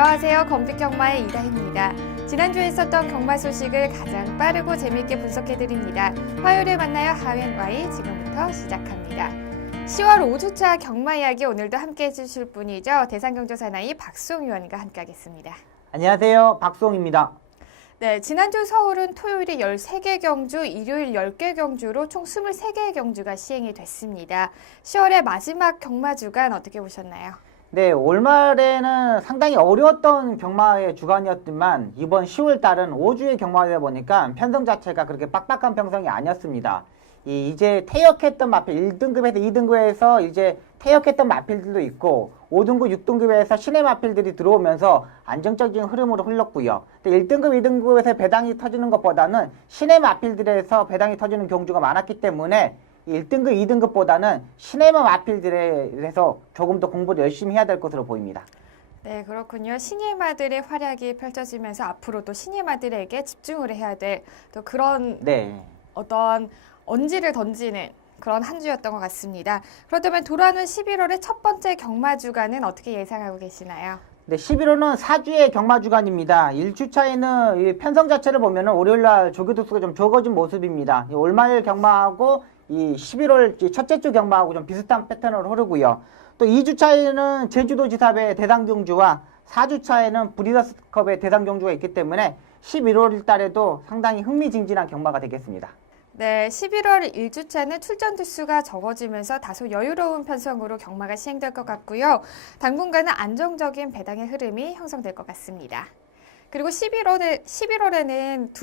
안녕하세요. 검빛경마의 이다희입니다. 지난주에 있었던 경마 소식을 가장 빠르고 재미있게 분석해드립니다. 화요일에 만나요. 하웬와이 지금부터 시작합니다. 10월 5주차 경마 이야기 오늘도 함께 해주실 분이죠. 대상경주 사나이 박수홍 위원과 함께하겠습니다. 안녕하세요. 박수홍입니다. 네, 지난주 서울은 토요일에 13개 경주, 일요일 10개 경주로 총 23개의 경주가 시행이 됐습니다. 10월의 마지막 경마 주간 어떻게 보셨나요? 네, 올 말에는 상당히 어려웠던 경마의 주간이었지만 이번 10월 달은 5주의 경마다 보니까 편성 자체가 그렇게 빡빡한 편성이 아니었습니다. 이제 퇴역했던 마필 1등급에서 2등급에서 이제 퇴역했던 마필들도 있고 5등급, 6등급에서 신의 마필들이 들어오면서 안정적인 흐름으로 흘렀고요. 1등급, 2등급에서 배당이 터지는 것보다는 신의 마필들에서 배당이 터지는 경주가 많았기 때문에 1등급, 2등급보다는 신의마 마필들에서 조금 더 공부를 열심히 해야 될 것으로 보입니다. 네, 그렇군요. 신예마들의 활약이 펼쳐지면서 앞으로 또 신예마들에게 집중을 해야 될 또 그런 어떤 언지를 던지는 그런 한 주였던 것 같습니다. 그렇다면 돌아오는 11월의 첫 번째 경마 주간은 어떻게 예상하고 계시나요? 네, 11월은 4주의 경마 주간입니다. 1주차에는 이 편성 자체를 보면은 월요일날 조교도 수가 좀 적어진 모습입니다. 올말 경마하고 이 11월 첫째 주 경마하고 좀 비슷한 패턴으로 흐르고요. 또 2주차에는 제주도 지사배 대상경주와 4주차에는 브리더스컵의 대상경주가 있기 때문에 11월 달에도 상당히 흥미진진한 경마가 되겠습니다. 네, 11월 1주차는 출전 두수가 적어지면서 다소 여유로운 편성으로 경마가 시행될 것 같고요. 당분간은 안정적인 배당의 흐름이 형성될 것 같습니다. 그리고 11월에는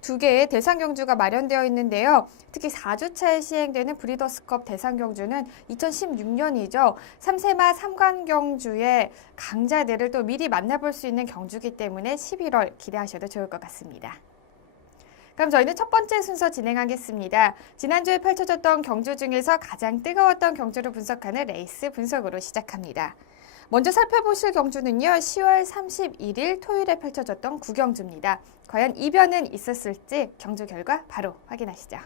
두 개의 대상경주가 마련되어 있는데요. 특히 4주차에 시행되는 브리더스컵 대상경주는 2016년이죠. 3세마 3관경주의 강자들을 또 미리 만나볼 수 있는 경주이기 때문에 11월 기대하셔도 좋을 것 같습니다. 그럼 저희는 첫 번째 순서 진행하겠습니다. 지난주에 펼쳐졌던 경주 중에서 가장 뜨거웠던 경주를 분석하는 레이스 분석으로 시작합니다. 먼저 살펴보실 경주는요. 10월 31일 토요일에 펼쳐졌던 구경주입니다. 과연 이변은 있었을지 경주 결과 바로 확인하시죠.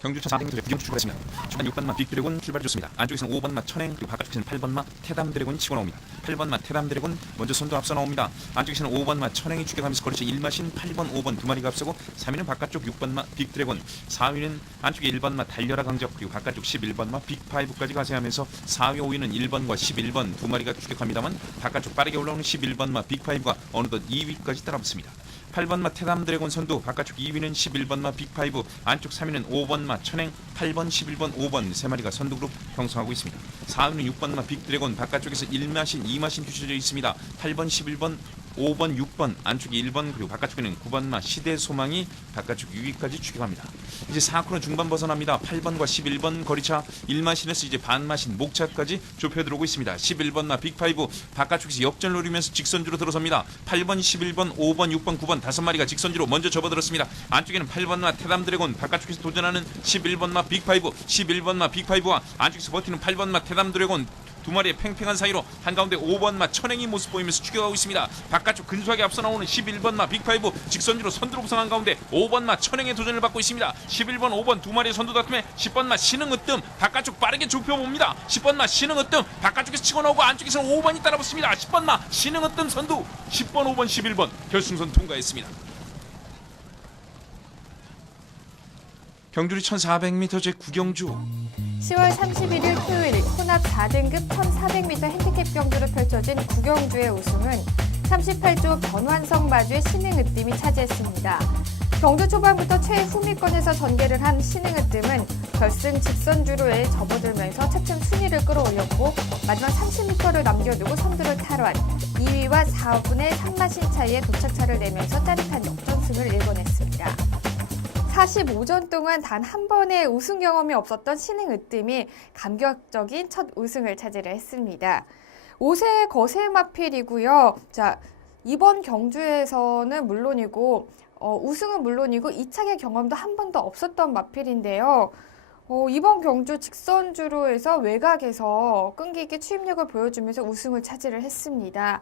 경주차 4등급의 구경주 출발했습니다. 초반 6번마 빅드래곤 출발이 좋습니다. 안쪽에서는 5번마 천행 그리고 바깥쪽에서는 8번마 태담드래곤이 치고 나옵니다. 8번마 태담드래곤 먼저 선두 앞서 나옵니다. 안쪽에서는 5번마 천행이 추격하면서 거리차 1마신 8번, 5번 두 마리가 앞서고 3위는 바깥쪽 6번마 빅드래곤 4위는 안쪽에 1번마 달려라 강적 그리고 바깥쪽 11번마 빅5까지 가세하면서 4위, 5위는 1번과 11번 두 마리가 추격합니다만 바깥쪽 빠르게 올라오는 11번마 빅5가 어느덧 2위까지 따라붙습니다. 8번마 태담드래곤 선두 바깥쪽 2위는 11번마 빅5 안쪽 3위는 5번마 천행 8번 11번 5번 세 마리가 선두그룹 형성하고 있습니다. 4위는 6번마 빅드래곤 바깥쪽에서 1마신 2마신 뒤쳐져 있습니다. 8번 11번 5번 6번 안쪽에 1번 그리고 바깥쪽에는 9번마 시대소망이 바깥쪽 6위까지 추격합니다. 이제 4코너 중반 벗어납니다. 8번과 11번 거리차 1마신에서 이제 반마신 목차까지 좁혀들어오고 있습니다. 11번마 빅5 바깥쪽에서 역전을 노리면서 직선주로 들어섭니다. 8번 11번 5번 6번 9번 5마리가 직선주로 먼저 접어들었습니다. 안쪽에는 8번마 태담드래곤 바깥쪽에서 도전하는 11번마 빅5 11번마 빅5와 안쪽에서 버티는 8번마 태담드래곤 두 마리의 팽팽한 사이로 한가운데 5번마 천행이 모습 보이면서 추격하고 있습니다. 바깥쪽 근소하게 앞서 나오는 11번마 빅5 직선주로 선두로 부상한 가운데 5번마 천행의 도전을 받고 있습니다. 11번 5번 두 마리의 선두 다툼에 10번마 신흥으뜸 바깥쪽 빠르게 좁혀봅니다. 10번마 신흥으뜸 바깥쪽에서 치고 나오고 안쪽에서 5번이 따라붙습니다. 10번마 신흥으뜸 선두 10번 5번 11번 결승선 통과했습니다. 경주리 1400m 제9경주 10월 31일 토요일 혼합 4등급 1400m 핸디캡 경주로 펼쳐진 구경주의 우승은 38조 변환성 마주의 신흥으뜸이 차지했습니다. 경주 초반부터 최후미권에서 전개를 한 신흥으뜸은 결승 직선주로에 접어들면서 차츰 순위를 끌어올렸고 마지막 30m를 남겨두고 선두를 탈환 2위와 4분의 3마신 차이에 도착차를 내면서 짜릿한 역전승을 일궈냈습니다. 45전 동안 단 한 번의 우승 경험이 없었던 신흥으뜸이 감격적인 첫 우승을 차지를 했습니다. 5세 거세 마필이고요. 자, 이번 경주에서는 물론이고 우승은 물론이고 2차의 경험도 한 번도 없었던 마필인데요. 이번 경주 직선주로 해서 외곽에서 끈기 있게 추임력을 보여주면서 우승을 차지를 했습니다.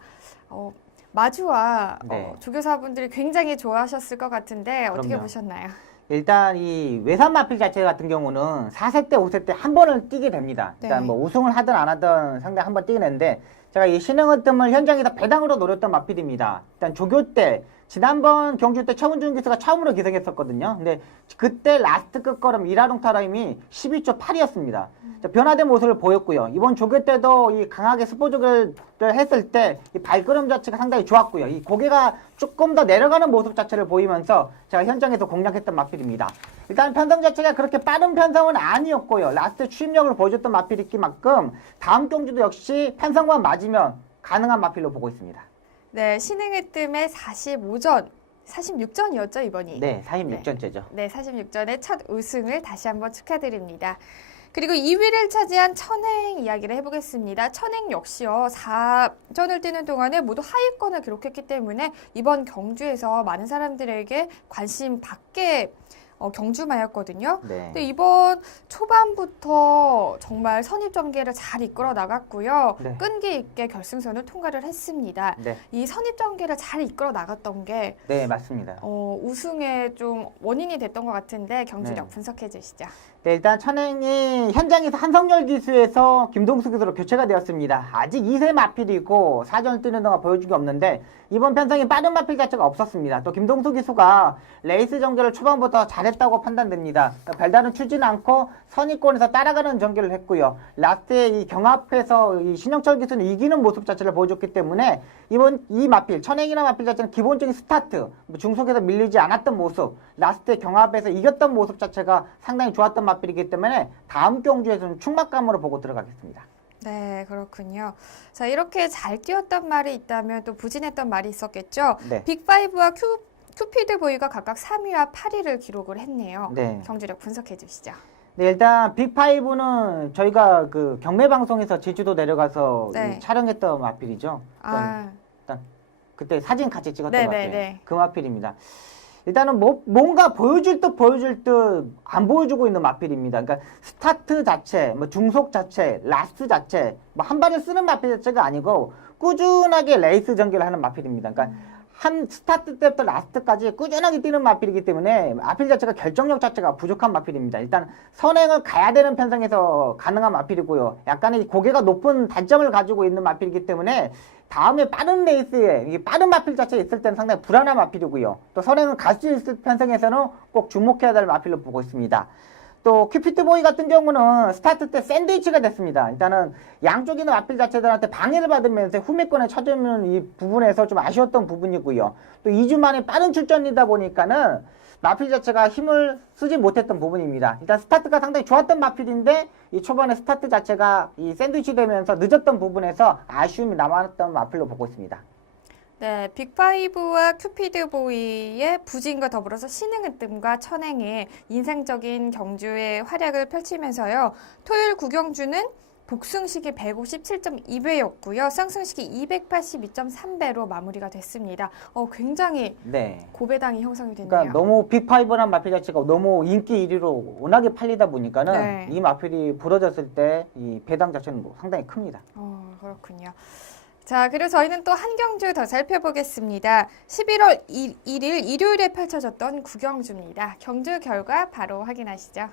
마주와 네. 조교사분들이 굉장히 좋아하셨을 것 같은데 어떻게 그럼요. 보셨나요? 일단 이 외산 마필 자체 같은 경우는 4세 때, 5세 때 한 번을 뛰게 됩니다. 일단 네. 뭐 우승을 하든 안 하든 상당히 한 번 뛰게 되는데 제가 이 신흥의 뜸을 현장에서 배당으로 노렸던 마필입니다. 일단 조교 때 지난번 경주 때 최원준 기수가 처음으로 기승했었거든요. 근데 그때 라스트 끝걸음 이라롱 타임이 12초 8이었습니다. 변화된 모습을 보였고요. 이번 조교 때도 이 강하게 스포츠를 했을 때 이 발걸음 자체가 상당히 좋았고요. 이 고개가 조금 더 내려가는 모습 자체를 보이면서 제가 현장에서 공략했던 마필입니다. 일단 편성 자체가 그렇게 빠른 편성은 아니었고요. 라스트 추임력을 보여줬던 마필이기만큼 다음 경주도 역시 편성만 맞으면 가능한 마필로 보고 있습니다. 네, 신흥의 뜸의 45전, 46전이었죠 이번이. 네, 46전째죠. 네, 46전의 첫 우승을 다시 한번 축하드립니다. 그리고 2위를 차지한 천행 이야기를 해보겠습니다. 천행 역시요, 4전을 뛰는 동안에 모두 하위권을 기록했기 때문에 이번 경주에서 많은 사람들에게 관심 받게 경주마였거든요. 네. 근데 이번 초반부터 정말 선입 전개를 잘 이끌어 나갔고요. 네. 끈기 있게 결승선을 통과를 했습니다. 네, 이 선입 전개를 잘 이끌어 나갔던 게 네, 맞습니다. 우승의 좀 원인이 됐던 것 같은데 경주력 네. 분석해 주시죠. 네, 일단 천행이 현장에서 한성열 기수에서 김동수 기수로 교체가 되었습니다. 아직 2세 마필이고 4전을 뛰는 동안 보여준 게 없는데 이번 편성이 빠른 마필 자체가 없었습니다. 또 김동수 기수가 레이스 전개를 초반부터 잘했다고 판단됩니다. 그러니까 별다른 추진 않고 선입권에서 따라가는 전개를 했고요. 라스트에 이 경합에서 이 신영철 기수는 이기는 모습 자체를 보여줬기 때문에 이번 이 마필, 천행이나 마필 자체는 기본적인 스타트, 중속에서 밀리지 않았던 모습, 라스트 경합에서 이겼던 모습 자체가 상당히 좋았던 마필이기 때문에 다음 경주에서는 충막감으로 보고 들어가겠습니다. 네, 그렇군요. 자, 이렇게 잘 뛰었던 말이 있다면 또 부진했던 말이 있었겠죠. 네. 빅5와 큐피드 보이가 각각 3위와 8위를 기록을 했네요. 네. 경주력 분석해 주시죠. 네, 일단 빅5는 저희가 그 경매 방송에서 제주도 내려가서 네. 촬영했던 마필이죠. 일단 그때 사진 같이 찍었던 네, 마필. 네, 네. 그 마필입니다. 일단은 뭔가 보여줄 듯 안 보여주고 있는 마필입니다. 그러니까 스타트 자체, 중속 자체, 라스트 자체, 한 발을 쓰는 마필 자체가 아니고 꾸준하게 레이스 전개를 하는 마필입니다. 그러니까 한 스타트 때부터 라스트까지 꾸준하게 뛰는 마필이기 때문에 마필 자체가 결정력 자체가 부족한 마필입니다. 일단 선행을 가야 되는 편성에서 가능한 마필이고요. 약간의 고개가 높은 단점을 가지고 있는 마필이기 때문에 다음에 빠른 레이스에 이 빠른 마필 자체가 있을 때는 상당히 불안한 마필이고요. 또 선행을 갈 수 있을 편성에서는 꼭 주목해야 될 마필로 보고 있습니다. 또 큐피트 보이 같은 경우는 스타트 때 샌드위치가 됐습니다. 일단은 양쪽에 있는 마필 자체들한테 방해를 받으면서 후미권에 쳐주는 이 부분에서 좀 아쉬웠던 부분이고요. 또 2주 만에 빠른 출전이다 보니까는 마필 자체가 힘을 쓰지 못했던 부분입니다. 일단 스타트가 상당히 좋았던 마필인데 이 초반에 스타트 자체가 이 샌드위치 되면서 늦었던 부분에서 아쉬움이 남았던 마필로 보고 있습니다. 네, 빅5와 큐피드 보이의 부진과 더불어서 신흥의 뜸과 천행의 인상적인 경주의 활약을 펼치면서요. 토요일 구경주는 복승식이 157.2배였고요. 상승식이 282.3배로 마무리가 됐습니다. 굉장히 네. 고배당이 형성이 됐네요. 그러니까 너무 빅5란 마필 자체가 너무 인기 1위로 워낙에 팔리다 보니까는 네. 이 마필이 부러졌을 때 이 배당 자체는 상당히 큽니다. 그렇군요. 자, 그리고 저희는 또 한 경주 더 살펴보겠습니다. 11월 1일 일요일에 펼쳐졌던 구경주입니다. 경주 결과 바로 확인하시죠.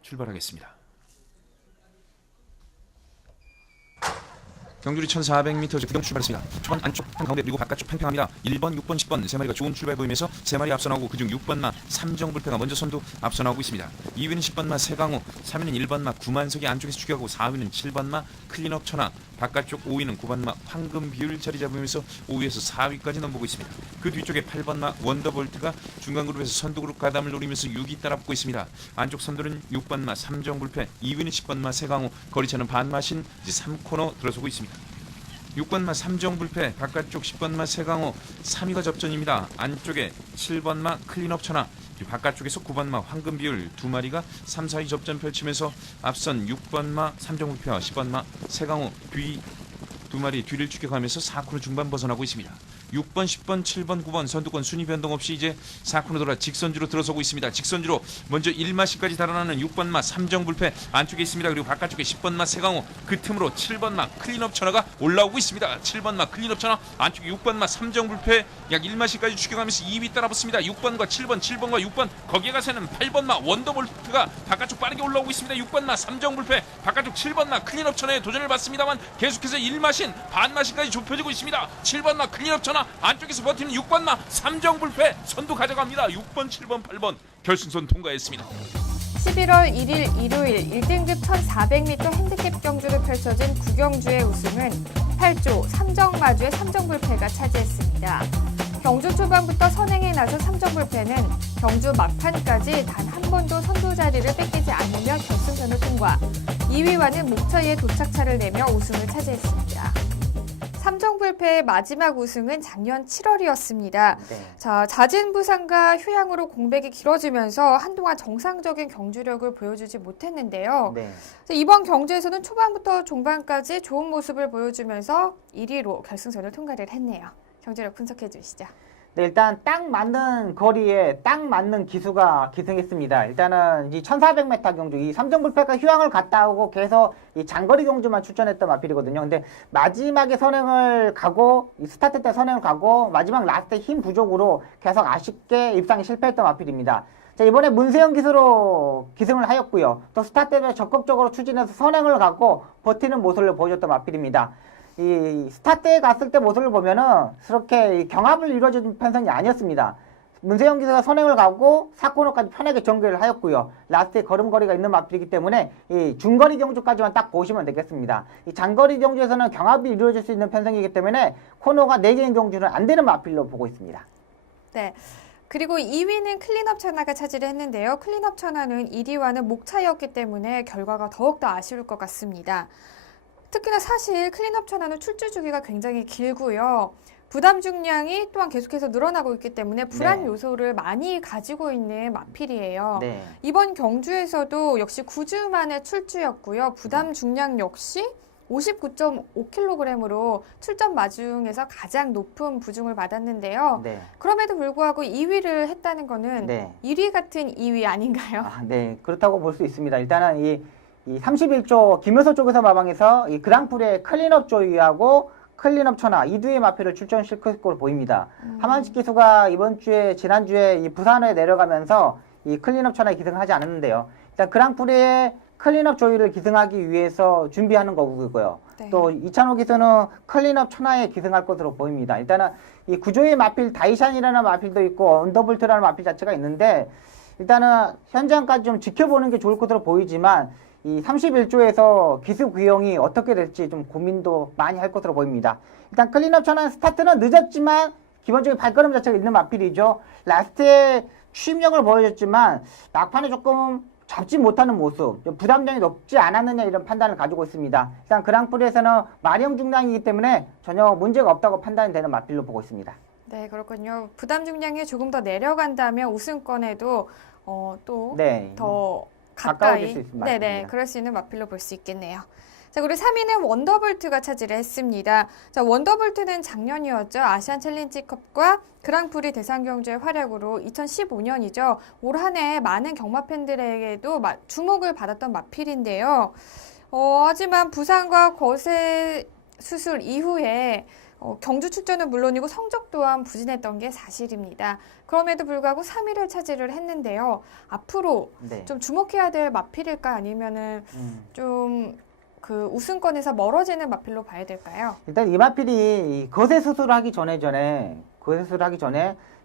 출발하겠습니다. 경주리 1400m 구경 출발했습니다. 초반 안쪽 한가운데 그리고 바깥쪽 팽팽합니다. 1번, 6번, 10번 세 마리가 좋은 출발 보이면서 세 마리 앞서 나오고 그중 6번마 삼정불패가 먼저 선두 앞서 나오고 있습니다. 2위는 10번마 세강호, 3위는 1번마 구만석이 안쪽에서 추격하고 4위는 7번마 클린업 천하, 바깥쪽 5위는 9번마 황금비율 자리 잡으면서 5위에서 4위까지 넘보고 있습니다. 그 뒤쪽에 8번마 원더볼트가 중간 그룹에서 선두 그룹 가담을 노리면서 6위 따라붙고 있습니다. 안쪽 선두는 6번마 삼정불패, 2위는 10번마 세강호, 거리차는 반마신 이제 3코너 들어서고 있습니다. 6번마 삼정불패, 바깥쪽 10번마 세강호, 3위가 접전입니다. 안쪽에 7번마 클린업 천하, 바깥쪽에서 9번마 황금비율 두 마리가 3, 4위 접전 펼치면서 앞선 6번마 삼정불패와 10번마 세강호 두 마리 뒤를 추격하면서 4코너 중반 벗어나고 있습니다. 6번, 10번, 7번, 9번 선두권 순위 변동 없이 이제 4코너 돌아 직선주로 들어서고 있습니다. 직선주로 먼저 1마신까지 달아나는 6번마 삼정불패 안쪽에 있습니다. 그리고 바깥쪽에 10번마 세강호 그 틈으로 7번마 클린업 천하가 올라오고 있습니다. 7번마 클린업 천하 안쪽에 6번마 삼정불패 약 1마신까지 추격하면서 2위 따라붙습니다. 6번과 7번, 7번과 6번 거기에 가서는 8번마 원더볼트가 바깥쪽 빠르게 올라오고 있습니다. 6번마 삼정불패 바깥쪽 7번마 클린업 천하에 도전을 받습니다만 계속해서 1마신 반마신까지 좁혀지고 있습니다. 7번마 클린업 천하 안쪽에서 버티는 6번마 삼정불패 선두 가져갑니다. 6번, 7번, 8번 결승선 통과했습니다. 11월 1일 일요일 1등급 1400m 핸디캡 경주로 펼쳐진 구경주의 우승은 8조 삼정마주의 삼정불패가 차지했습니다. 경주 초반부터 선행에 나선 삼정불패는 경주 막판까지 단 한 번도 선두 자리를 뺏기지 않으며 결승선을 통과, 2위와는 목차에 도착차를 내며 우승을 차지했습니다. 삼정불패의 마지막 우승은 작년 7월이었습니다. 네. 자, 잦은 부상과 휴양으로 공백이 길어지면서 한동안 정상적인 경주력을 보여주지 못했는데요. 네. 이번 경주에서는 초반부터 종반까지 좋은 모습을 보여주면서 1위로 결승선을 통과를 했네요. 경주력 분석해 주시죠. 네, 일단 딱 맞는 거리에 딱 맞는 기수가 기승했습니다. 일단은 이 1400m 경주, 이 삼정불패가 휴양을 갔다 오고 계속 이 장거리 경주만 출전했던 마필이거든요. 근데 마지막에 선행을 가고, 이 스타트 때 선행을 가고, 마지막 라스트 힘 부족으로 계속 아쉽게 입상에 실패했던 마필입니다. 자, 이번에 문세영 기수로 기승을 하였고요. 또 스타트를 적극적으로 추진해서 선행을 가고 버티는 모습을 보여줬던 마필입니다. 이 스타트에 갔을 때 모습을 보면은 그렇게 경합을 이루어진 편성이 아니었습니다. 문세영 기수가 선행을 가고 4코너까지 편하게 전개를 하였고요. 라스트에 걸음걸이가 있는 마필이기 때문에 이 중거리 경주까지만 딱 보시면 되겠습니다. 이 장거리 경주에서는 경합이 이루어질 수 있는 편성이기 때문에 코너가 4개인 경주는 안 되는 마필로 보고 있습니다. 네. 그리고 2위는 클린업 천하가 차지를 했는데요. 클린업 천하는 1위와는 목차였기 때문에 결과가 더욱더 아쉬울 것 같습니다. 특히나 사실 클린업 천하는 출주 주기가 굉장히 길고요. 부담 중량이 또한 계속해서 늘어나고 있기 때문에 불안 네. 요소를 많이 가지고 있는 마필이에요. 네. 이번 경주에서도 역시 9주 만에 출주였고요. 부담 중량 역시 59.5kg으로 출전 마중에서 가장 높은 부중을 받았는데요. 네. 그럼에도 불구하고 2위를 했다는 거는 네. 1위 같은 2위 아닌가요? 네, 그렇다고 볼 수 있습니다. 일단은 이 31조 김효서 쪽에서 마방에서 이 그랑프리의 클린업 조이하고 클린업 천하 이두의 마필을 출전시킬 것으로 보입니다. 하만식 기수가 지난주에 이 부산에 내려가면서 이 클린업 천하에 기승하지 않았는데요. 일단 그랑프리의 클린업 조이를 기승하기 위해서 준비하는 거고요. 네. 또 이찬호 기수는 클린업 천하에 기승할 것으로 보입니다. 일단은 이 구조의 마필 다이샨이라는 마필도 있고 언더볼트라는 마필 자체가 있는데, 일단은 현장까지 좀 지켜보는 게 좋을 것으로 보이지만 이 31조에서 기수 구형이 어떻게 될지 좀 고민도 많이 할 것으로 보입니다. 일단 클린업 천하는 스타트는 늦었지만 기본적인 발걸음 자체가 있는 마필이죠. 라스트에 추임력을 보여줬지만 막판에 조금 잡지 못하는 모습, 부담량이 높지 않았느냐 이런 판단을 가지고 있습니다. 일단 그랑프리에서는 마령 중량이기 때문에 전혀 문제가 없다고 판단이 되는 마필로 보고 있습니다. 네, 그렇군요. 부담 중량이 조금 더 내려간다면 우승권에도 또 네. 더 가까워질 가까이, 수 있는 네네, 마필입니다. 그럴 수 있는 마필로 볼 수 있겠네요. 자, 그리고 3위는 원더볼트가 차지를 했습니다. 자, 원더볼트는 작년이었죠. 아시안 챌린지컵과 그랑프리 대상경주의 활약으로 2015년이죠. 올 한 해 많은 경마 팬들에게도 주목을 받았던 마필인데요. 하지만 부상과 거세 수술 이후에 경주 출전은 물론이고 성적 또한 부진했던 게 사실입니다. 그럼에도 불구하고 3위를 차지를 했는데요. 앞으로 네. 좀 주목해야 될 마필일까 아니면은 좀 그 우승권에서 멀어지는 마필로 봐야 될까요? 일단 이 마필이 거세 수술하기 전에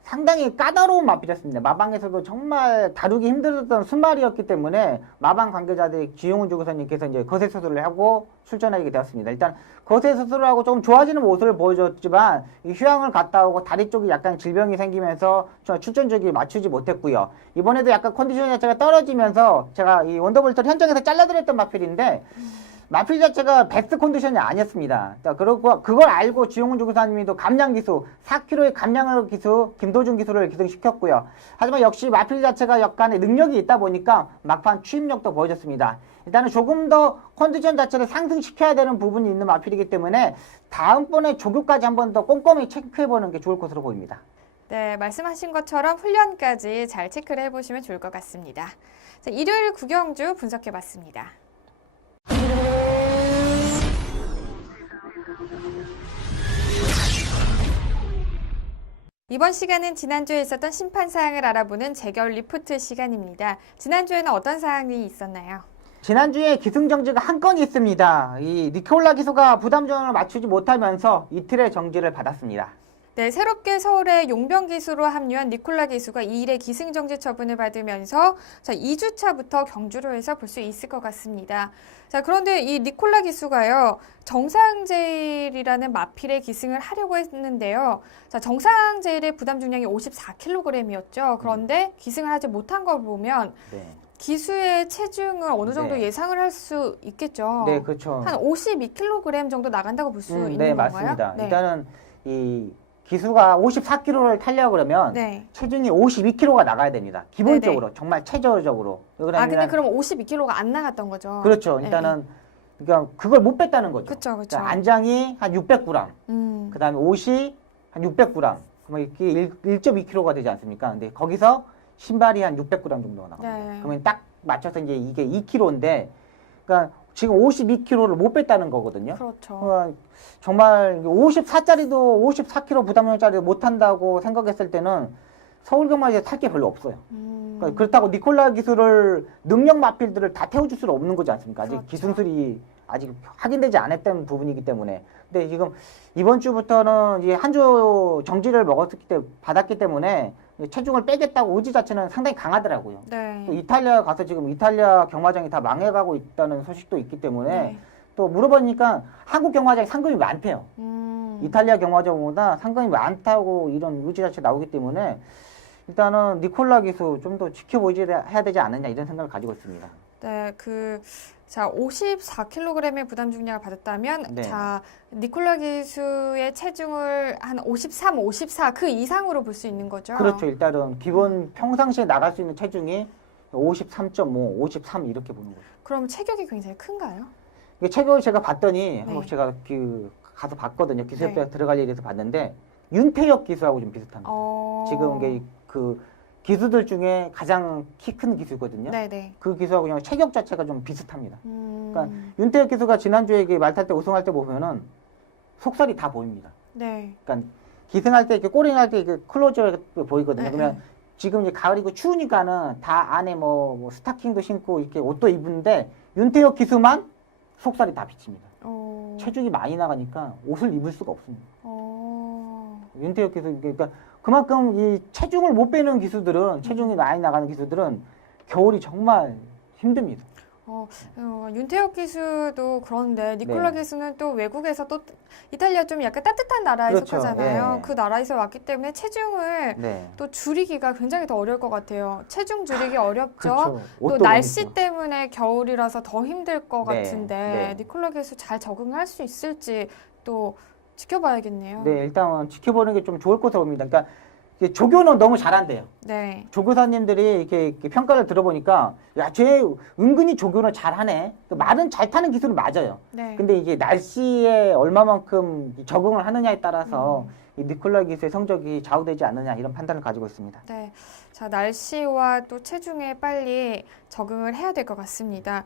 상당히 까다로운 마필이었습니다. 마방에서도 정말 다루기 힘들었던 순말이었기 때문에 마방 관계자들이 지용훈 주구선님께서 이제 거세 수술을 하고 출전하게 되었습니다. 일단 거세 수술을 하고 조금 좋아지는 모습을 보여줬지만 이 휴양을 갔다 오고 다리 쪽이 약간 질병이 생기면서 출전 주기 맞추지 못했고요. 이번에도 약간 컨디션 자체가 떨어지면서 제가 이 원더볼트를 현장에서 잘라드렸던 마필인데 마필 자체가 베스트 컨디션이 아니었습니다. 자, 그리고 그걸 알고 지용훈 조교사님도 감량 기수 4kg의 감량을 기수 김도준 기수를 기승시켰고요. 하지만 역시 마필 자체가 약간의 능력이 있다 보니까 막판 추임력도 보여줬습니다. 일단은 조금 더 컨디션 자체를 상승시켜야 되는 부분이 있는 마필이기 때문에 다음번에 조교까지 한 번 더 꼼꼼히 체크해보는 게 좋을 것으로 보입니다. 네, 말씀하신 것처럼 훈련까지 잘 체크를 해보시면 좋을 것 같습니다. 자, 일요일 구경주 분석해봤습니다. 이번 시간은 지난주에 있었던 심판 사항을 알아보는 재결 리포트 시간입니다. 지난주에는 어떤 사항이 있었나요? 지난주에 기승정지가 한 건이 있습니다. 이 니콜라 기수가 부담전을 맞추지 못하면서 이틀의 정지를 받았습니다. 네, 새롭게 서울의 용병 기수로 합류한 니콜라 기수가 2일의 기승정지 처분을 받으면서 2주차부터 경주로에서 볼 수 있을 것 같습니다. 자, 그런데 이 니콜라 기수가요, 정상제일이라는 마필의 기승을 하려고 했는데요. 자, 정상제일의 부담 중량이 54kg이었죠. 그런데 기승을 하지 못한 걸 보면 네. 기수의 체중을 어느 정도 네. 예상을 할 수 있겠죠. 네, 그렇죠. 한 52kg 정도 나간다고 볼 수 있는 네, 건가요? 맞습니다. 네. 일단은 이 기수가 54kg를 타려고 그러면 네. 체중이 52kg가 나가야 됩니다. 기본적으로 정말 최저적으로. 아, 근데 그럼 52kg가 안 나갔던 거죠? 그렇죠. 네. 일단은 그러니까 그걸 못 뺐다는 거죠. 그렇죠, 그렇죠. 그러니까 안장이 한 600g, 그다음에 옷이 한 600g, 그러면 이게 1.2kg가 되지 않습니까? 근데 거기서 신발이 한 600g 정도가 나갑니다. 네. 그러면 딱 맞춰서 이제 이게 2kg인데, 그러니까 지금 52kg를 못 뺐다는 거거든요. 그렇죠. 정말 54짜리도 54kg 부담형짜리도 못 한다고 생각했을 때는 서울경마에서 탈 게 별로 없어요. 그러니까 그렇다고 니콜라 기술을 능력 마필들을 다 태워줄 수는 없는 거지 않습니까? 아직 그렇죠. 기술이 아직 확인되지 않았던 부분이기 때문에. 근데 지금 이번 주부터는 이제 한 주 정지를 받았기 때문에 체중을 빼겠다고 의지 자체는 상당히 강하더라고요. 네. 또 이탈리아 가서 지금 이탈리아 경마장이 다 망해가고 있다는 소식도 있기 때문에 네. 또 물어보니까 한국 경마장이 상금이 많대요. 이탈리아 경마장보다 상금이 많다고 이런 의지 자체 나오기 때문에 일단은 니콜라 기수 좀 더 지켜보셔야 되지 않느냐 이런 생각을 가지고 있습니다. 네, 54kg의 부담 중량을 받았다면, 네. 자, 니콜라 기수의 체중을 한 53, 54 그 이상으로 볼 수 있는 거죠? 그렇죠. 일단은 기본 평상시에 나갈 수 있는 체중이 53.5, 53 이렇게 보는 거죠. 그럼 체격이 굉장히 큰가요? 이게 체격을 제가 봤더니 네. 한번 제가 가서 봤거든요. 기수협회 네. 들어갈 일에서 봤는데 윤태혁 기수하고 좀 비슷합니다. 지금 이게 그 기수들 중에 가장 키 큰 기수거든요. 네네. 그 기수하고 그냥 체격 자체가 좀 비슷합니다. 그러니까 음, 윤태혁 기수가 지난주에 말 탈 때 우승할 때 보면은 속살이 다 보입니다. 네. 그러니까 기승할 때 이렇게 꼬링할 때 이렇게 클로저 보이거든요. 네, 그러면 지금 이제 가을이고 추우니까는 다 안에 뭐 스타킹도 신고 이렇게 옷도 입는데 윤태혁 기수만 속살이 다 비칩니다. 체중이 많이 나가니까 옷을 입을 수가 없습니다. 윤태혁 기수 그러니까 그만큼 이 체중을 못 빼는 기수들은 체중이 많이 나가는 기수들은 겨울이 정말 힘듭니다. 윤태혁 기수도 그런데 니콜라 네. 기수는 또 외국에서 또 이탈리아 좀 약간 따뜻한 나라에 그렇죠. 속하잖아요. 예. 그 나라에서 왔기 때문에 체중을 네. 또 줄이기가 굉장히 더 어려울 것 같아요. 체중 줄이기 어렵죠. 그렇죠. 또 옷도 날씨 그렇죠. 때문에 겨울이라서 더 힘들 것 네, 같은데 네. 니콜라 기수 잘 적응할 수 있을지 또 지켜봐야겠네요. 네, 일단 지켜보는 게 좀 좋을 것으로 봅니다. 그러니까 이게 조교는 너무 잘한대요. 네. 조교사님들이 이렇게 평가를 들어보니까 야, 쟤 은근히 조교는 잘하네. 말은 잘 타는 기술은 맞아요. 네. 근데 이게 날씨에 얼마만큼 적응을 하느냐에 따라서 이 니콜라 기수의 성적이 좌우되지 않느냐 이런 판단을 가지고 있습니다. 네. 자, 날씨와 또 체중에 빨리 적응을 해야 될 것 같습니다.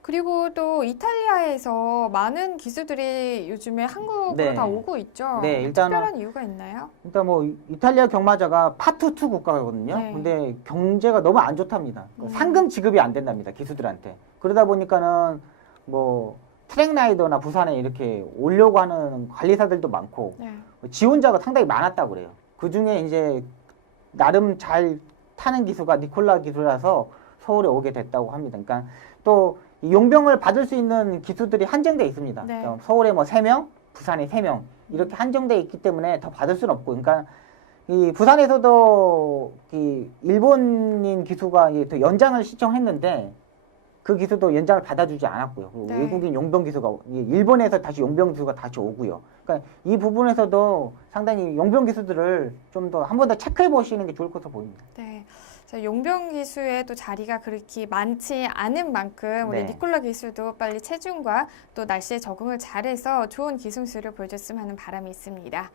그리고 또 이탈리아에서 많은 기수들이 요즘에 한국으로 네. 다 오고 있죠. 네, 일단은 특별한 이유가 있나요? 일단 뭐 이탈리아 경마자가 파트 2 국가거든요. 네. 근데 경제가 너무 안 좋답니다. 상금 지급이 안 된답니다. 기수들한테. 그러다 보니까는 뭐 트랙라이더나 부산에 이렇게 오려고 하는 관리사들도 많고 네. 지원자가 상당히 많았다고 그래요. 그 중에 이제 나름 잘 타는 기수가 니콜라 기수라서 서울에 오게 됐다고 합니다. 그러니까 또 이 용병을 받을 수 있는 기수들이 한정돼 있습니다. 네. 그러니까 서울에 뭐 3명, 부산에 3명 이렇게 한정돼 있기 때문에 더 받을 수는 없고, 그러니까 이 부산에서도 이 일본인 기수가 또 연장을 신청했는데 그 기수도 연장을 받아주지 않았고요. 그리고 네. 외국인 용병 기수가 일본에서 다시 용병 기수가 다시 오고요. 그러니까 이 부분에서도 상당히 용병 기수들을 좀 더 한 번 더 체크해 보시는 게 좋을 것으로 보입니다. 네. 자, 용병 기수의 또 자리가 그렇게 많지 않은 만큼 우리 네. 니콜라 기수도 빨리 체중과 또 날씨에 적응을 잘해서 좋은 기승수를 보여줬으면 하는 바람이 있습니다.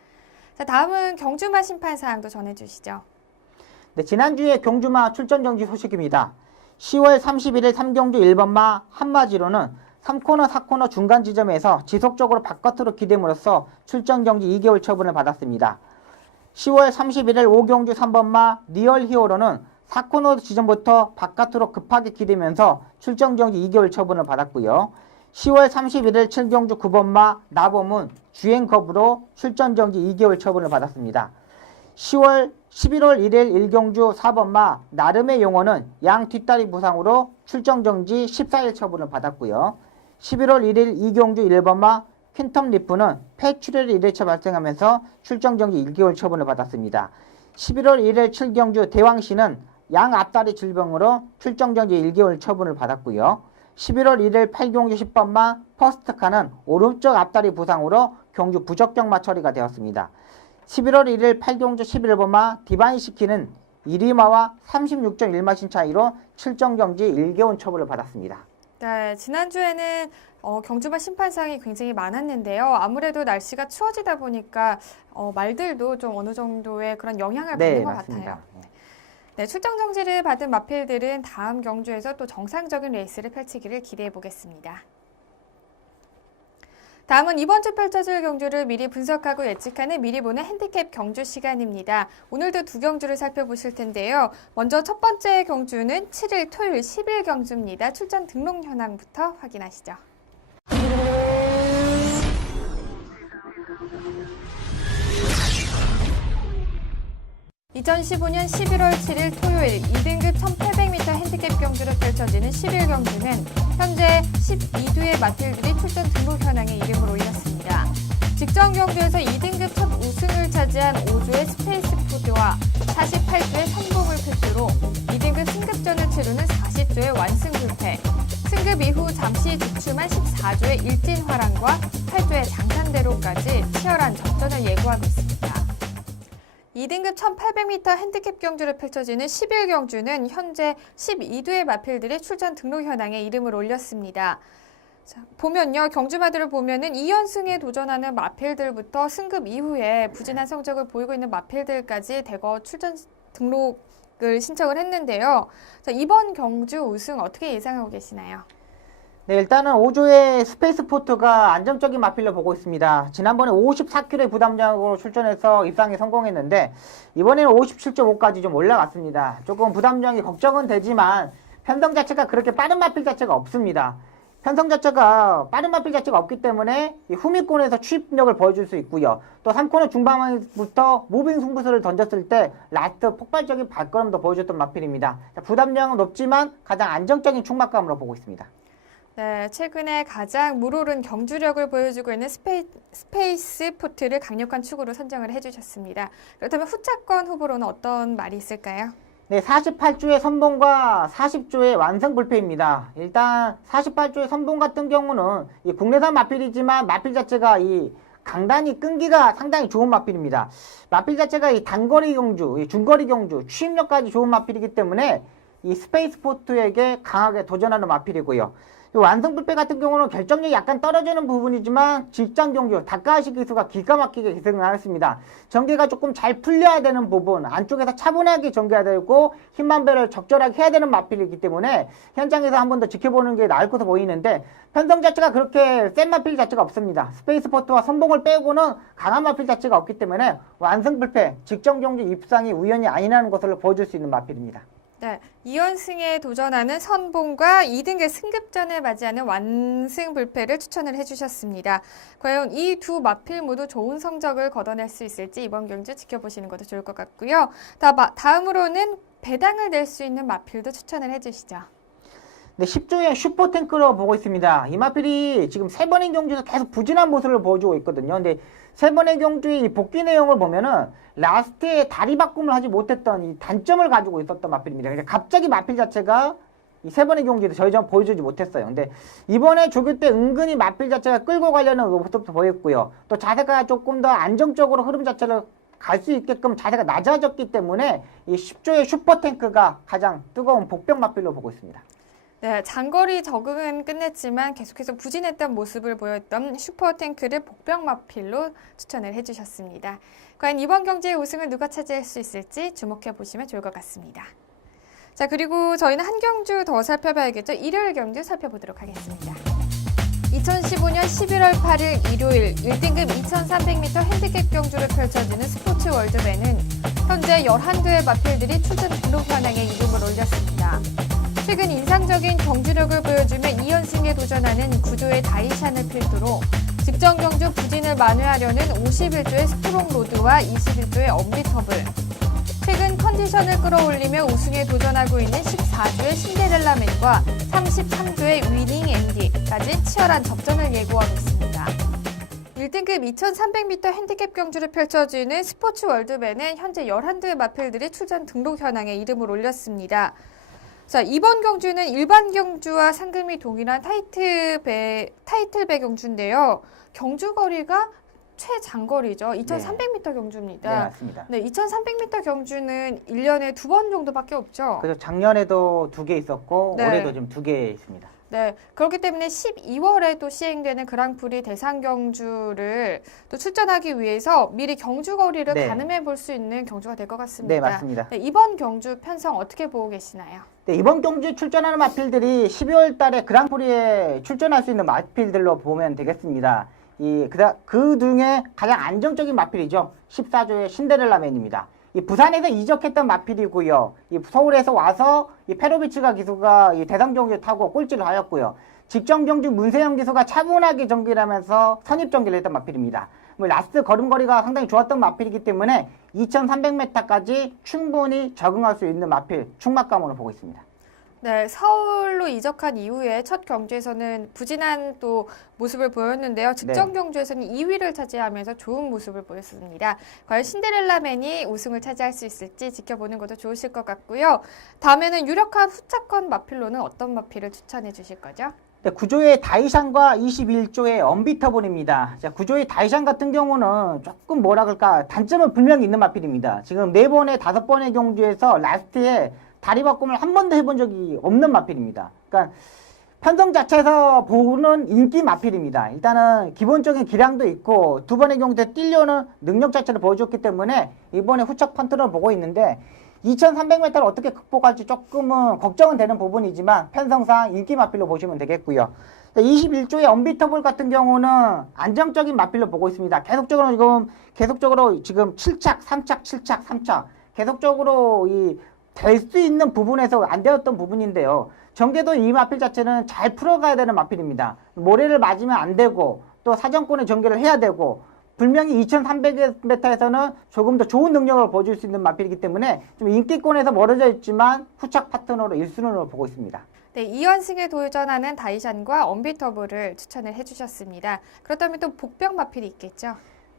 자, 다음은 경주마 심판 사항도 전해주시죠. 네, 지난주에 경주마 출전 정지 소식입니다. 10월 31일 3경주 1번마 한마디로는 3코너, 4코너 중간 지점에서 지속적으로 바깥으로 기대므로써 출전 정지 2개월 처분을 받았습니다. 10월 31일 5경주 3번마 리얼 히어로는 4코너 지점부터 바깥으로 급하게 기대면서 출전 정지 2개월 처분을 받았고요. 10월 31일 7경주 9번마 나범은 주행 거부로 출전 정지 2개월 처분을 받았습니다. 11월 1일 1경주 4번마 나름의 용어는 양 뒷다리 부상으로 출전 정지 14일 처분을 받았고요. 11월 1일 2경주 1번마 퀸텀 리프는 폐출혈 1회차 발생하면서 출전 정지 1개월 처분을 받았습니다. 11월 1일 7경주 대왕시는 양 앞다리 질병으로 출전 정지 1개월 처분을 받았고요. 11월 1일 8경주 10번마 퍼스트카는 오른쪽 앞다리 부상으로 경주 부적격마 처리가 되었습니다. 11월 1일 8경주 11번마 디바인시키는 1위마와 36.1마신 차이로 출전 정지 1개월 처분을 받았습니다. 네, 지난주에는 경주마 심판상이 굉장히 많았는데요. 아무래도 날씨가 추워지다 보니까 말들도 좀 어느 정도의 그런 영향을 받는 것 맞습니다. 같아요. 네, 출정 정지를 받은 마필들은 다음 경주에서 또 정상적인 레이스를 펼치기를 기대해 보겠습니다. 다음은 이번 주 펼쳐질 경주를 미리 분석하고 예측하는 미리 보는 핸디캡 경주 시간입니다. 오늘도 두 경주를 살펴보실 텐데요. 먼저 첫 번째 경주는 7일 토요일 10일 경주입니다. 출전 등록 현황부터 확인하시죠. 2015년 11월 7일 토요일 2등급 1800m 핸디캡 경주로 펼쳐지는 10일 경주는 현재 12두의 마필들이 출전 등록 현황에 이름을 올렸습니다. 직전 경주에서 2등급 첫 우승을 차지한 5조의 스페이스 푸드와 48조의 성공을 필두로 2등급 승급전을 치르는 40조의 완승 불패, 승급 이후 잠시 주춤한 14조의 일진화랑과 8조의 장산대로까지 치열한 접전을 예고하고 있습니다. 2등급 1800m 핸디캡 경주로 펼쳐지는 10일 경주는 현재 12두의 마필들이 출전 등록 현황에 이름을 올렸습니다. 자, 보면요, 경주마들을 보면은 2연승에 도전하는 마필들부터 승급 이후에 부진한 성적을 보이고 있는 마필들까지 대거 출전 등록을 신청을 했는데요. 자, 이번 경주 우승 어떻게 예상하고 계시나요? 네, 일단은 5조의 스페이스포트가 안정적인 마필로 보고 있습니다. 지난번에 54kg의 부담력으로 출전해서 입상에 성공했는데 이번에는 57.5까지 좀 올라갔습니다. 조금 부담력이 걱정은 되지만 편성 자체가 그렇게 빠른 마필 자체가 없습니다. 편성 자체가 빠른 마필 자체가 없기 때문에 이 후미권에서 추입력을 보여줄 수 있고요. 또 3코너 중반부터 무빙 승부수를 던졌을 때 라스트 폭발적인 발걸음도 보여줬던 마필입니다. 부담력은 높지만 가장 안정적인 충막감으로 보고 있습니다. 네, 최근에 가장 물오른 경주력을 보여주고 있는 스페이스 포트를 강력한 축으로 선정을 해주셨습니다. 그렇다면 후차권 후보로는 어떤 말이 있을까요? 네, 48조의 선봉과 40조의 완성 불패입니다. 일단 48조의 선봉 같은 경우는 이 국내산 마필이지만 마필 자체가 이 강단이 끈기가 상당히 좋은 마필입니다. 마필 자체가 이 단거리 경주, 이 중거리 경주, 추임력까지 좋은 마필이기 때문에 이 스페이스포트에게 강하게 도전하는 마필이고요. 완성불패 같은 경우는 결정력이 약간 떨어지는 부분이지만 직전 경주 다카하시 기수가 기가 막히게 기승을 하였습니다. 전개가 조금 잘 풀려야 되는 부분, 안쪽에서 차분하게 전개해야 되고 힘만 배를 적절하게 해야 되는 마필이기 때문에 현장에서 한 번 더 지켜보는 게 나을 것으로 보이는데 편성 자체가 그렇게 센 마필 자체가 없습니다. 스페이스포트와 선봉을 빼고는 강한 마필 자체가 없기 때문에 완성불패, 직전 경주 입상이 우연이 아니라는 것을 보여줄 수 있는 마필입니다. 네, 2연승에 도전하는 선봉과 2등급 승급전을 맞이하는 완승 불패를 추천을 해주셨습니다. 과연 이 두 마필 모두 좋은 성적을 거둬낼 수 있을지 이번 경주 지켜보시는 것도 좋을 것 같고요. 다음으로는 배당을 낼 수 있는 마필도 추천을 해주시죠. 네, 10조의 슈퍼탱크로 보고 있습니다. 이 마필이 지금 3번의 경주에서 계속 부진한 모습을 보여주고 있거든요. 근데 3번의 경주의 이 복귀 내용을 보면은 라스트에 다리 바꿈을 하지 못했던 이 단점을 가지고 있었던 마필입니다. 그러니까 갑자기 마필 자체가 이 세 번의 경기도 저희 점 보여주지 못했어요. 근데 이번에 조교 때 은근히 마필 자체가 끌고 가려는 모습도 보였고요. 또 자세가 조금 더 안정적으로 흐름 자체를 갈 수 있게끔 자세가 낮아졌기 때문에 이 10조의 슈퍼탱크가 가장 뜨거운 복병 마필로 보고 있습니다. 네, 장거리 적응은 끝냈지만 계속해서 부진했던 모습을 보였던 슈퍼탱크를 복병 마필로 추천을 해주셨습니다. 과연 이번 경기의 우승을 누가 차지할 수 있을지 주목해 보시면 좋을 것 같습니다. 자, 그리고 저희는 한 경주 더 살펴봐야겠죠. 일요일 경주 살펴보도록 하겠습니다. 2015년 11월 8일 일요일 1등급 2300m 핸디캡 경주를 펼쳐지는 스포츠 월드배는 현재 11대의 마필들이 출전 등록 현황에 이름을 올렸습니다. 최근 인상적인 경주력을 보여주며 2연승에 도전하는 9조의 다이샨을 필두로 직전 경주 부진을 만회하려는 51조의 스트롱 로드와 21조의 엄비터블, 최근 컨디션을 끌어올리며 우승에 도전하고 있는 14조의 신데렐라맨과 33조의 위닝 앤디까지 치열한 접전을 예고하고 있습니다. 1등급 2300m 핸디캡 경주를 펼쳐지는 스포츠 월드배는 현재 11대의 마필들이 출전 등록 현황에 이름을 올렸습니다. 자, 이번 경주는 일반 경주와 상금이 동일한 타이틀배 경주인데요. 경주 거리가 최장거리죠. 2300m 경주입니다. 네, 맞습니다. 네, 2300m 경주는 1년에 2번 정도밖에 없죠. 그래서 작년에도 2개 있었고 네. 올해도 지금 2개 있습니다. 네, 그렇기 때문에 12월에 또 시행되는 그랑프리 대상 경주를 또 출전하기 위해서 미리 경주 거리를 네. 가늠해 볼 수 있는 경주가 될 것 같습니다. 네, 맞습니다. 네, 이번 경주 편성 어떻게 보고 계시나요? 네, 이번 경주에 출전하는 마필들이 12월 달에 그랑프리에 출전할 수 있는 마필들로 보면 되겠습니다. 그 중에 가장 안정적인 마필이죠. 14조의 신데렐라맨입니다. 이 부산에서 이적했던 마필이고요. 이 서울에서 와서 이 페로비치가 기수가 이 대상 경기를 타고 꼴찌를 하였고요. 직전 경주 문세영 기수가 차분하게 경기를 하면서 선입 경기를 했던 마필입니다. 라스트 걸음걸이가 상당히 좋았던 마필이기 때문에 2300m까지 충분히 적응할 수 있는 마필, 충막감으로 보고 있습니다. 네, 서울로 이적한 이후에 첫 경주에서는 부진한 또 모습을 보였는데요. 직전 네. 경주에서는 2위를 차지하면서 좋은 모습을 보였습니다. 과연 신데렐라맨이 우승을 차지할 수 있을지 지켜보는 것도 좋으실 것 같고요. 다음에는 유력한 후차권 마필로는 어떤 마필을 추천해 주실 거죠? 네, 9조의 다이샨과 21조의 엄비터블입니다. 자, 9조의 다이샨 같은 경우는 조금 뭐라 그럴까 단점은 분명히 있는 마필입니다. 지금 4번에 5번의 경주에서 라스트에 다리 바꿈을 한 번도 해본 적이 없는 마필입니다. 그러니까 편성 자체에서 보는 인기 마필입니다. 일단은 기본적인 기량도 있고 2번의 경주에 뛰려는 능력 자체를 보여줬기 때문에 이번에 후착 판트를 보고 있는데 2300m를 어떻게 극복할지 조금은 걱정은 되는 부분이지만 편성상 인기 마필로 보시면 되겠고요. 21조의 언비터블 같은 경우는 안정적인 마필로 보고 있습니다. 계속적으로 지금 7착, 3착, 7착, 3착 계속적으로 될 수 있는 부분에서 안 되었던 부분인데요. 정제도 이 마필 자체는 잘 풀어가야 되는 마필입니다. 모래를 맞으면 안 되고 또 사정권의 전개를 해야 되고 분명히 2300m에서는 조금 더 좋은 능력을 보여줄 수 있는 마필이기 때문에 좀 인기권에서 멀어져 있지만 후착 파트너로 1순위로 보고 있습니다. 네, 2연승에 도전하는 다이샨과 언비터블을 추천을 해주셨습니다. 그렇다면 또 복병 마필이 있겠죠?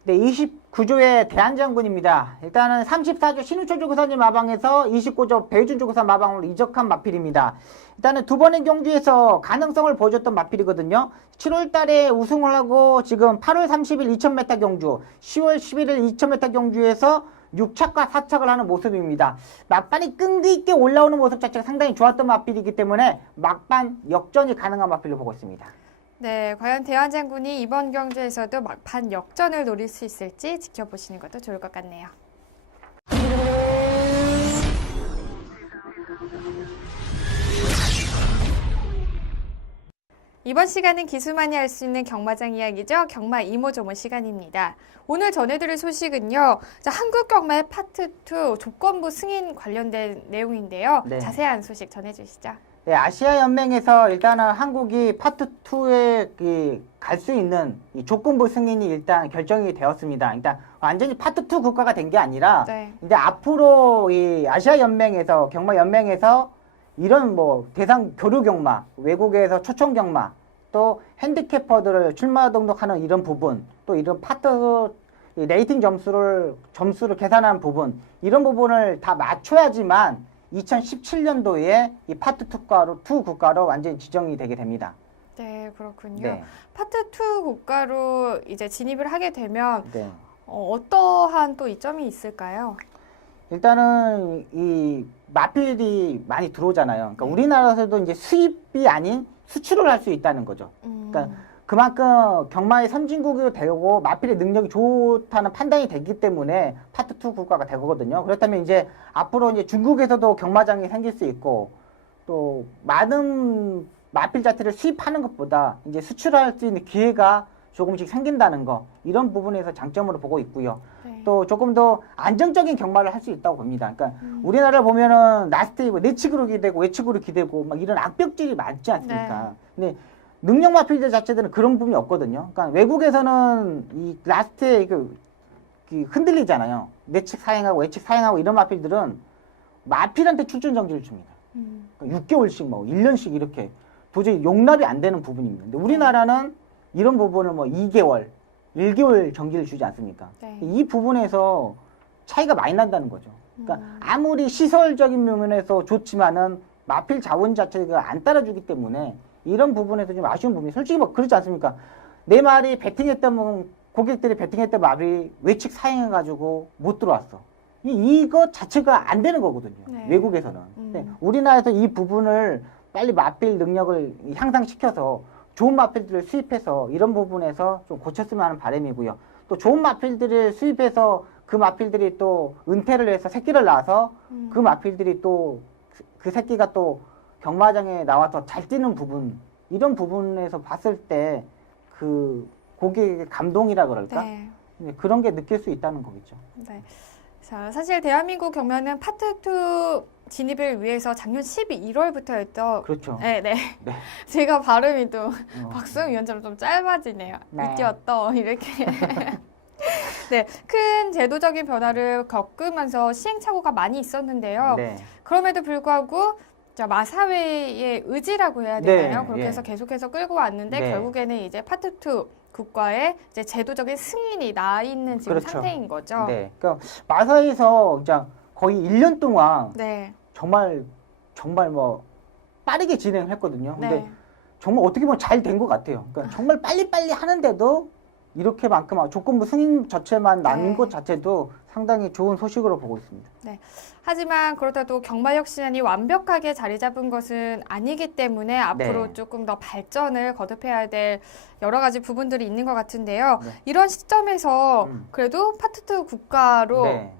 네, 29조의 대한장군입니다. 일단은 34조 신우철 조교사님 마방에서 29조 배준 조교사 마방으로 이적한 마필입니다. 일단은 2번의 경주에서 가능성을 보여줬던 마필이거든요. 7월 달에 우승을 하고 지금 8월 30일 2000m 경주, 10월 11일 2000m 경주에서 6착과 4착을 하는 모습입니다. 막판이 끈기 있게 올라오는 모습 자체가 상당히 좋았던 마필이기 때문에 막판 역전이 가능한 마필로 보고 있습니다. 네, 과연 대한장군이 이번 경주에서도 막판 역전을 노릴 수 있을지 지켜보시는 것도 좋을 것 같네요. 이번 시간은 기수만이 알 수 있는 경마장 이야기죠. 경마 이모저모 시간입니다. 오늘 전해드릴 소식은요. 자, 한국 경마의 파트 2 조건부 승인 관련된 내용인데요. 네. 자세한 소식 전해주시죠. 네, 아시아 연맹에서 일단은 한국이 파트 2에 갈 수 있는 이 조건부 승인이 일단 결정이 되었습니다. 일단 완전히 파트 2 국가가 된 게 아니라 네. 이제 앞으로 이 아시아 연맹에서 경마 연맹에서 이런 대상 교류 경마, 외국에서 초청 경마, 또 핸디캐퍼들을 출마 등록하는 이런 부분, 또 이런 파트 레이팅 점수를 계산하는 부분, 이런 부분을 다 맞춰야지만 2017년도에 이 파트 2 국가로 완전히 지정이 되게 됩니다. 네, 그렇군요. 네. 파트 2 국가로 이제 진입을 하게 되면 네. 어떠한 또 이점이 있을까요? 일단은 이 마필이 많이 들어오잖아요. 그러니까 네. 우리나라에서도 이제 수입이 아닌 수출을 할 수 있다는 거죠. 그러니까 그만큼 경마의 선진국이 되고 마필의 능력이 좋다는 판단이 되기 때문에 파트 2 국가가 되거든요. 그렇다면 이제 앞으로 이제 중국에서도 경마장이 생길 수 있고 또 많은 마필 자체를 수입하는 것보다 이제 수출할 수 있는 기회가 조금씩 생긴다는 거, 이런 부분에서 장점으로 보고 있고요. 네. 또 조금 더 안정적인 경마를 할 수 있다고 봅니다. 그러니까 우리나라 보면은 라스트 내측으로 기대고 외측으로 기대고 막 이런 악벽질이 많지 않습니까? 근데 능력 마필들 자체들은 그런 부분이 없거든요. 그러니까 외국에서는 이 라스트에 그 흔들리잖아요. 내측 사행하고 외측 사행하고 이런 마필들은 마필한테 출전 정지를 줍니다. 그러니까 6개월씩 뭐 1년씩 이렇게 도저히 용납이 안 되는 부분입니다. 근데 우리나라는 이런 부분을 뭐 2개월, 1개월 정지를 주지 않습니까? 네. 이 부분에서 차이가 많이 난다는 거죠. 그러니까 아무리 시설적인 면에서 좋지만은 마필 자원 자체가 안 따라주기 때문에 이런 부분에서 좀 아쉬운 부분이, 솔직히 뭐 그렇지 않습니까? 내 말이 베팅했던 고객들이 베팅했던 마필이 외측 사행해가지고 못 들어왔어. 이거 자체가 안 되는 거거든요. 네. 외국에서는. 근데 우리나라에서 이 부분을 빨리 마필 능력을 향상시켜서 좋은 마필들을 수입해서 이런 부분에서 좀 고쳤으면 하는 바람이고요. 또 좋은 마필들을 수입해서 그 마필들이 또 은퇴를 해서 새끼를 낳아서 그 마필들이 또 그 새끼가 또 경마장에 나와서 잘 뛰는 부분, 이런 부분에서 봤을 때 그 고객의 감동이라 그럴까? 네. 그런 게 느낄 수 있다는 거겠죠. 네. 자, 사실 대한민국 경마는 파트 2 진입을 위해서 작년 12월부터였죠. 그렇죠. 네, 네. 네. 제가 발음이 또 박수영 위원처럼 좀 짧아지네요. 네. 느꼈더 이렇게. 네, 큰 제도적인 변화를 겪으면서 시행착오가 많이 있었는데요. 네. 그럼에도 불구하고 자, 마사회의 의지라고 해야 되나요? 네, 그렇게 예. 해서 계속해서 끌고 왔는데 네. 결국에는 이제 파트 2 국가의 이제 제도적인 승인이 나 있는 지금 그렇죠. 상태인 거죠. 네. 그러니까 마사에서 그냥 거의 1년 동안 네. 정말 뭐 빠르게 진행했거든요. 근데 네. 정말 어떻게 보면 잘 된 것 같아요. 그러니까 정말 빨리빨리 하는데도 이렇게만큼 조건부 승인 자체만 난 네. 것 자체도 상당히 좋은 소식으로 보고 있습니다. 하지만 그렇다도 경마혁신안이 완벽하게 자리 잡은 것은 아니기 때문에 앞으로 네. 조금 더 발전을 거듭해야 될 여러 가지 부분들이 있는 것 같은데요. 네. 이런 시점에서 음. 그래도 파트 2 국가로 네.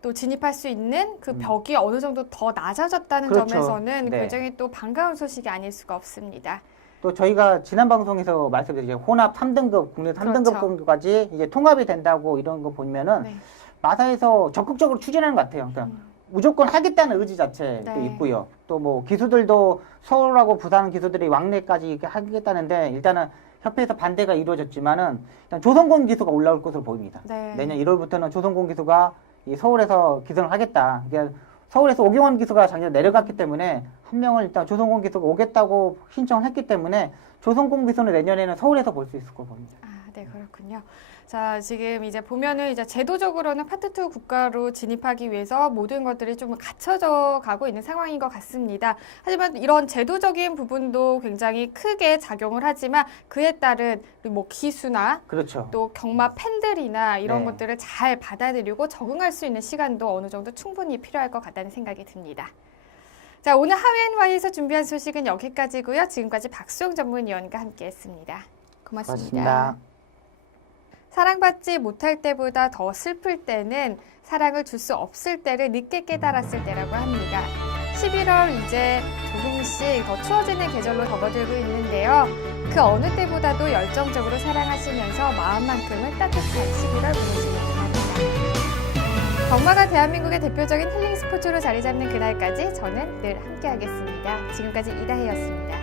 또 진입할 수 있는 그 벽이 어느 정도 더 낮아졌다는 그렇죠. 점에서는 네. 굉장히 또 반가운 소식이 아닐 수가 없습니다. 또 저희가 지난 방송에서 말씀드린 혼합 3등급, 국내 3등급까지 이제 통합이 된다고 이런 거 보면은 네. 마사에서 적극적으로 추진하는 것 같아요. 그러니까 무조건 하겠다는 의지 자체도 네. 있고요. 또 뭐 기수들도 서울하고 부산 기수들이 왕래까지 이렇게 하겠다는데 일단은 협회에서 반대가 이루어졌지만은 일단 조선공 기수가 올라올 것으로 보입니다. 네. 내년 1월부터는 조선공 기수가 이 서울에서 기선을 하겠다. 그러니까 서울에서 오경원 기수가 작년에 내려갔기 때문에 한 명을 일단 조선공 기수가 오겠다고 신청을 했기 때문에 조선공 기수는 내년에는 서울에서 볼 수 있을 거 봅니다. 아, 네, 그렇군요. 자, 지금 이제 보면은 이제 제도적으로는 파트 2 국가로 진입하기 위해서 모든 것들이 좀 갖춰져 가고 있는 상황인 것 같습니다. 하지만 이런 제도적인 부분도 굉장히 크게 작용을 하지만 그에 따른 뭐 기수나 그렇죠. 또 경마 팬들이나 이런 네. 것들을 잘 받아들이고 적응할 수 있는 시간도 어느 정도 충분히 필요할 것 같다는 생각이 듭니다. 자, 오늘 하위앤와이에서 준비한 소식은 여기까지고요. 지금까지 박수영 전문위원과 함께했습니다. 고맙습니다. 고맙습니다. 사랑받지 못할 때보다 더 슬플 때는 사랑을 줄 수 없을 때를 늦게 깨달았을 때라고 합니다. 11월 이제 조금씩 더 추워지는 계절로 접어들고 있는데요. 그 어느 때보다도 열정적으로 사랑하시면서 마음만큼은 따뜻한 11월 보내시길 바랍니다. 경마가 대한민국의 대표적인 힐링 스포츠로 자리 잡는 그날까지 저는 늘 함께하겠습니다. 지금까지 이다혜였습니다.